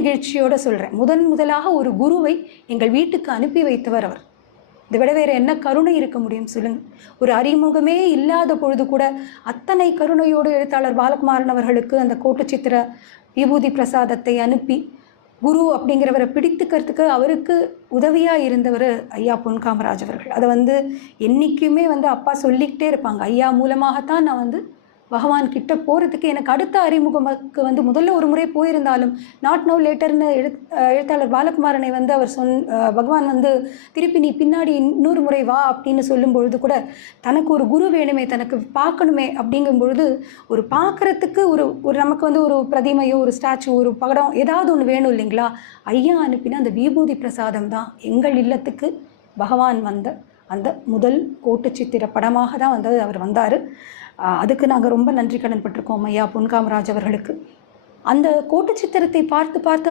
நிகழ்ச்சியோடு சொல்கிறேன். முதலாக ஒரு குருவை எங்கள் வீட்டுக்கு அனுப்பி வைத்தவர் அவர். இதை விட வேறு என்ன கருணை இருக்க முடியும் சொல்லுங்கள்? ஒரு அறிமுகமே இல்லாத பொழுது கூட அத்தனை கருணையோடு எழுத்தாளர் பாலகுமாரன் அவர்களுக்கு அந்த கோட்டுச்சித்திர விபூதி பிரசாதத்தை அனுப்பி குரு அப்படிங்கிறவரை பிடித்துக்கிறதுக்கு அவருக்கு உதவியாக இருந்தவர் ஐயா பொன் காமராஜ் அவர்கள். அதை என்றைக்குமே அப்பா சொல்லிக்கிட்டே இருப்பாங்க, ஐயா மூலமாகத்தான் நான் பகவான் கிட்ட போகிறதுக்கு எனக்கு அடுத்த அறிமுகமுக்கு முதல்ல ஒரு முறை போயிருந்தாலும் நாட் நவ் லேட்டர்னு எழுத்தாளர் பாலகுமாரனை அவர் பகவான் திருப்பி நீ பின்னாடி இன்னொரு முறை வா அப்படின்னு சொல்லும் பொழுது கூட தனக்கு ஒரு குரு வேணுமே, தனக்கு பார்க்கணுமே அப்படிங்கும் பொழுது ஒரு பார்க்குறதுக்கு ஒரு நமக்கு ஒரு பிரதிமையோ ஒரு ஸ்டாச்சு ஒரு படம் ஏதாவது ஒன்று வேணும் இல்லைங்களா? ஐயா அனுப்பின அந்த விபூதி பிரசாதம் தான் எங்கள் இல்லத்துக்கு பகவான் அந்த முதல் கோட்டுச்சித்திர படமாக தான் அவர் வந்தார். அதுக்கு நாங்கள் ரொம்ப நன்றி கடன் பட்டிருக்கோம் ஐயா பொன் காமராஜ் அவர்களுக்கு. அந்த கோட்டுச்சித்திரத்தை பார்த்து